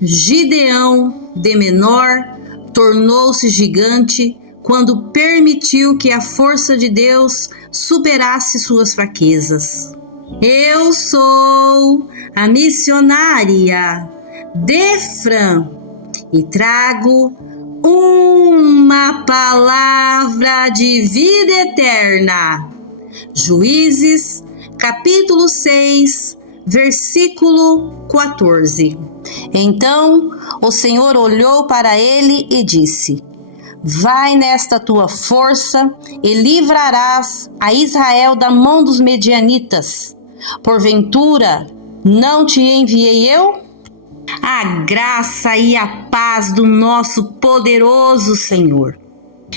Gideão, de menor, tornou-se gigante quando permitiu que a força de Deus superasse suas fraquezas. Eu sou a missionária Defran e trago uma palavra de vida eterna. Juízes, capítulo 6, versículo 14. Então o Senhor olhou para ele e disse: Vai nesta tua força e livrarás a Israel da mão dos medianitas. Porventura, não te enviei eu? A graça e a paz do nosso poderoso Senhor.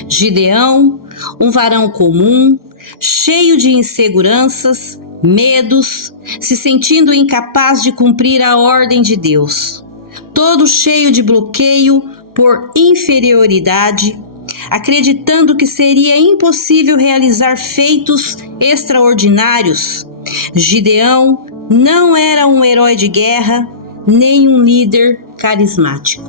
Gideão, um varão comum, cheio de inseguranças, medos, se sentindo incapaz de cumprir a ordem de Deus, todo cheio de bloqueio por inferioridade, acreditando que seria impossível realizar feitos extraordinários. Gideão não era um herói de guerra, nem um líder carismático.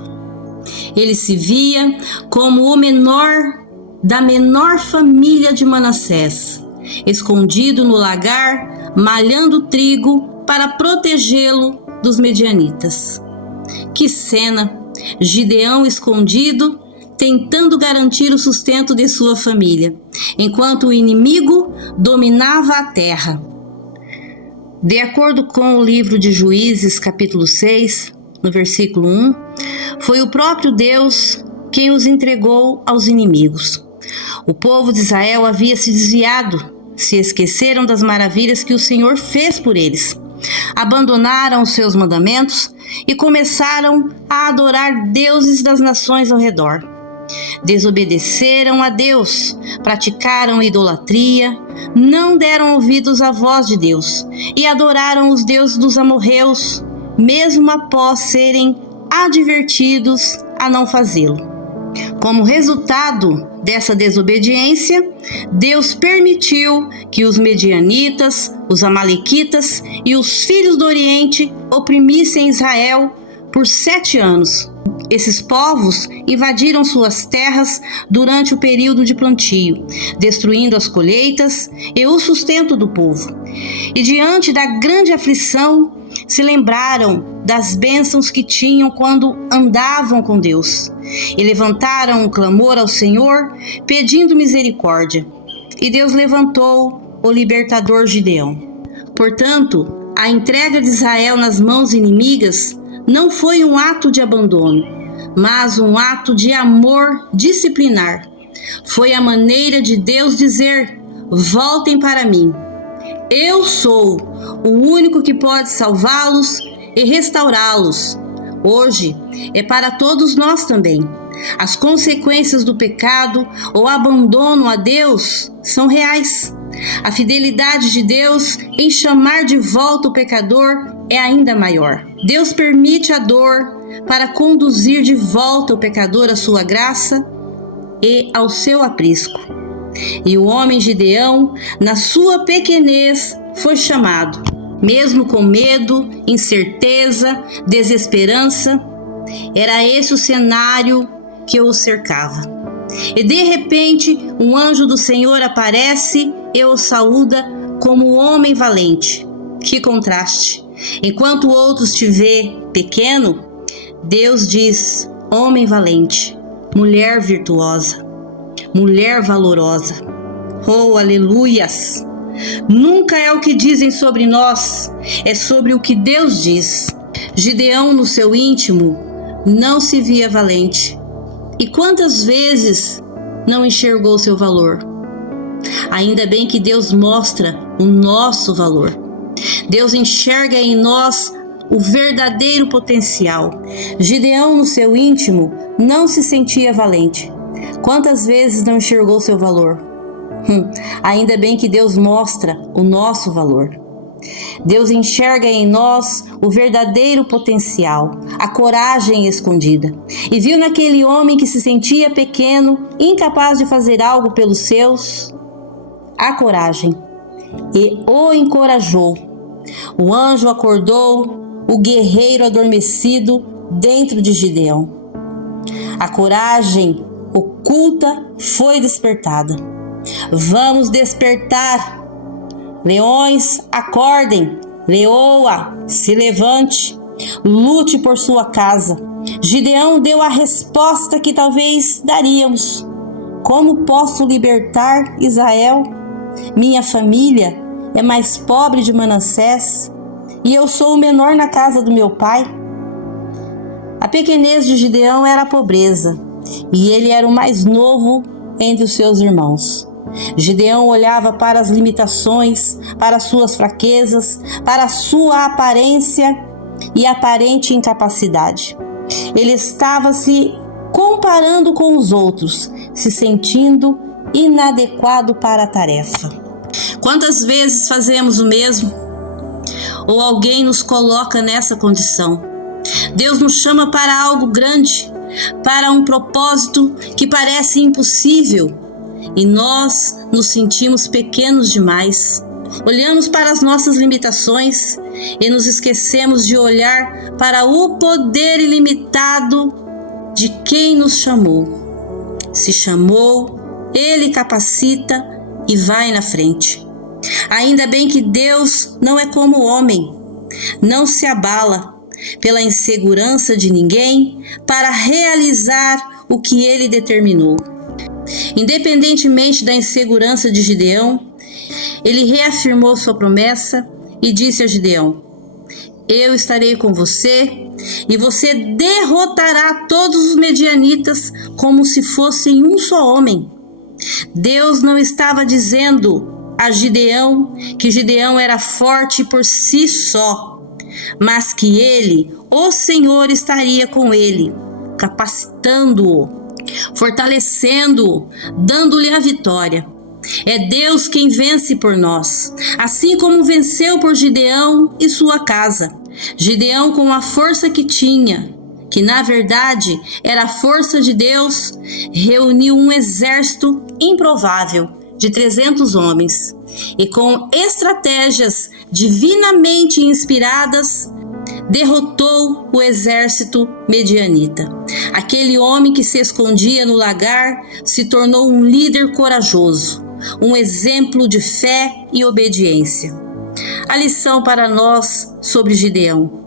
Ele se via como o menor da menor família de Manassés, escondido no lagar, malhando trigo para protegê-lo dos medianitas. Que cena! Gideão escondido, tentando garantir o sustento de sua família, enquanto o inimigo dominava a terra. De acordo com o livro de Juízes, capítulo 6, no versículo 1, foi o próprio Deus quem os entregou aos inimigos. O povo de Israel havia se desviado, se esqueceram das maravilhas que o Senhor fez por eles. Abandonaram os seus mandamentos e começaram a adorar deuses das nações ao redor. Desobedeceram a Deus, praticaram idolatria, não deram ouvidos à voz de Deus e adoraram os deuses dos amorreus, mesmo após serem advertidos a não fazê-lo. Como resultado dessa desobediência, Deus permitiu que os medianitas, os amalequitas e os filhos do Oriente oprimissem Israel por 7 anos. Esses povos invadiram suas terras durante o período de plantio, destruindo as colheitas e o sustento do povo. E diante da grande aflição, se lembraram das bênçãos que tinham quando andavam com Deus, e levantaram um clamor ao Senhor, pedindo misericórdia. E Deus levantou o libertador Gideão. Portanto, a entrega de Israel nas mãos inimigas não foi um ato de abandono, mas um ato de amor disciplinar. Foi a maneira de Deus dizer: voltem para mim. Eu sou o único que pode salvá-los e restaurá-los. Hoje é para todos nós também. As consequências do pecado ou abandono a Deus são reais. A fidelidade de Deus em chamar de volta o pecador é ainda maior. Deus permite a dor para conduzir de volta o pecador à sua graça e ao seu aprisco. E o homem Gideão, na sua pequenez, foi chamado. Mesmo com medo, incerteza, desesperança, era esse o cenário que o cercava. E de repente, um anjo do Senhor aparece e o saúda como homem valente. Que contraste! Enquanto outros te vê pequeno, Deus diz: homem valente, mulher virtuosa, mulher valorosa. Oh, aleluias! Nunca é o que dizem sobre nós, é sobre o que Deus diz. Gideão, no seu íntimo, não se via valente. E quantas vezes não enxergou seu valor? Ainda bem que Deus mostra o nosso valor. Deus enxerga em nós o verdadeiro potencial. Gideão, no seu íntimo, não se sentia valente. Quantas vezes não enxergou seu valor? Ainda bem que Deus mostra o nosso valor. Deus enxerga em nós o verdadeiro potencial, a coragem escondida. E viu naquele homem que se sentia pequeno, incapaz de fazer algo pelos seus, a coragem. E o encorajou. O anjo acordou o guerreiro adormecido dentro de Gideão. A coragem oculta foi despertada. Vamos despertar. Leões, acordem. Leoa, se levante. Lute por sua casa. Gideão deu a resposta que talvez daríamos. Como posso libertar Israel? Minha família é mais pobre de Manassés e eu sou o menor na casa do meu pai. A pequenez de Gideão era a pobreza e ele era o mais novo entre os seus irmãos. Gideão olhava para as limitações, para suas fraquezas, para sua aparência e aparente incapacidade. Ele estava se comparando com os outros, se sentindo inadequado para a tarefa. Quantas vezes fazemos o mesmo? Ou alguém nos coloca nessa condição? Deus nos chama para algo grande, para um propósito que parece impossível, e nós nos sentimos pequenos demais. Olhamos para as nossas limitações e nos esquecemos de olhar para o poder ilimitado de quem nos chamou. Se chamou, Ele capacita e vai na frente. Ainda bem que Deus não é como o homem, não se abala pela insegurança de ninguém para realizar o que Ele determinou. Independentemente da insegurança de Gideão, ele reafirmou sua promessa e disse a Gideão: eu estarei com você e você derrotará todos os medianitas como se fossem um só homem. Deus não estava dizendo a Gideão que Gideão era forte por si só, mas que ele, o Senhor, estaria com ele, capacitando-o, fortalecendo-o, dando-lhe a vitória. É Deus quem vence por nós, assim como venceu por Gideão e sua casa. Gideão, com a força que tinha, que na verdade era a força de Deus, reuniu um exército improvável de 300 homens e, com estratégias divinamente inspiradas, derrotou o exército medianita. Aquele homem que se escondia no lagar se tornou um líder corajoso, um exemplo de fé e obediência. A lição para nós sobre Gideão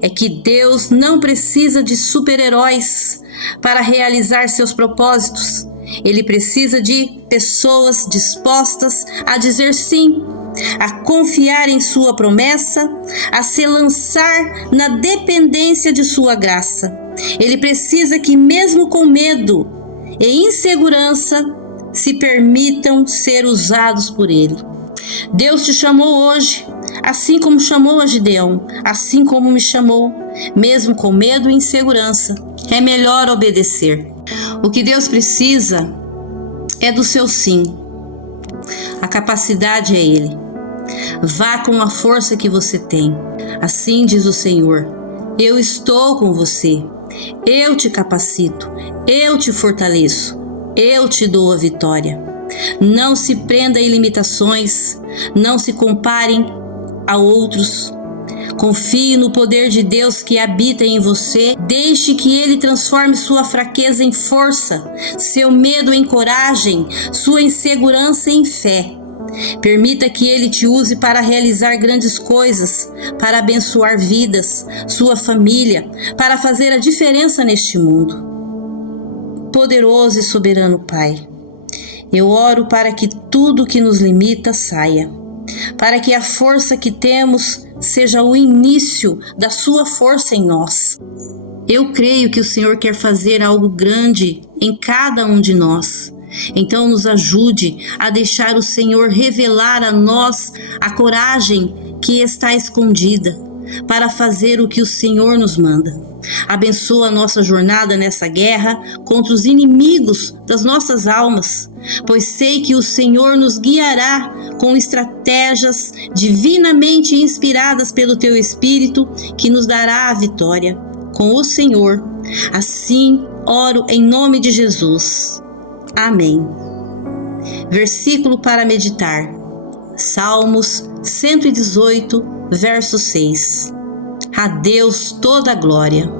é que Deus não precisa de super-heróis para realizar seus propósitos. Ele precisa de pessoas dispostas a dizer sim, a confiar em sua promessa, a se lançar na dependência de sua graça. Ele precisa que, mesmo com medo e insegurança, se permitam ser usados por Ele. Deus te chamou hoje, assim como chamou a Gideão, assim como me chamou, mesmo com medo e insegurança. É melhor obedecer. O que Deus precisa é do seu sim. A capacidade é Ele. Vá com a força que você tem. Assim diz o Senhor: eu estou com você. Eu te capacito. Eu te fortaleço. Eu te dou a vitória. Não se prenda em limitações. Não se comparem a outros. Confie no poder de Deus que habita em você. Deixe que Ele transforme sua fraqueza em força, seu medo em coragem, sua insegurança em fé. Permita que Ele te use para realizar grandes coisas, para abençoar vidas, sua família, para fazer a diferença neste mundo. Poderoso e soberano Pai, eu oro para que tudo que nos limita saia, para que a força que temos seja o início da sua força em nós. Eu creio que o Senhor quer fazer algo grande em cada um de nós. Então nos ajude a deixar o Senhor revelar a nós a coragem que está escondida para fazer o que o Senhor nos manda. Abençoa a nossa jornada nessa guerra contra os inimigos das nossas almas, pois sei que o Senhor nos guiará com estratégias divinamente inspiradas pelo Teu Espírito, que nos dará a vitória com o Senhor. Assim oro em nome de Jesus. Amém. Versículo para meditar: Salmos 118, verso 6. A Deus toda a glória.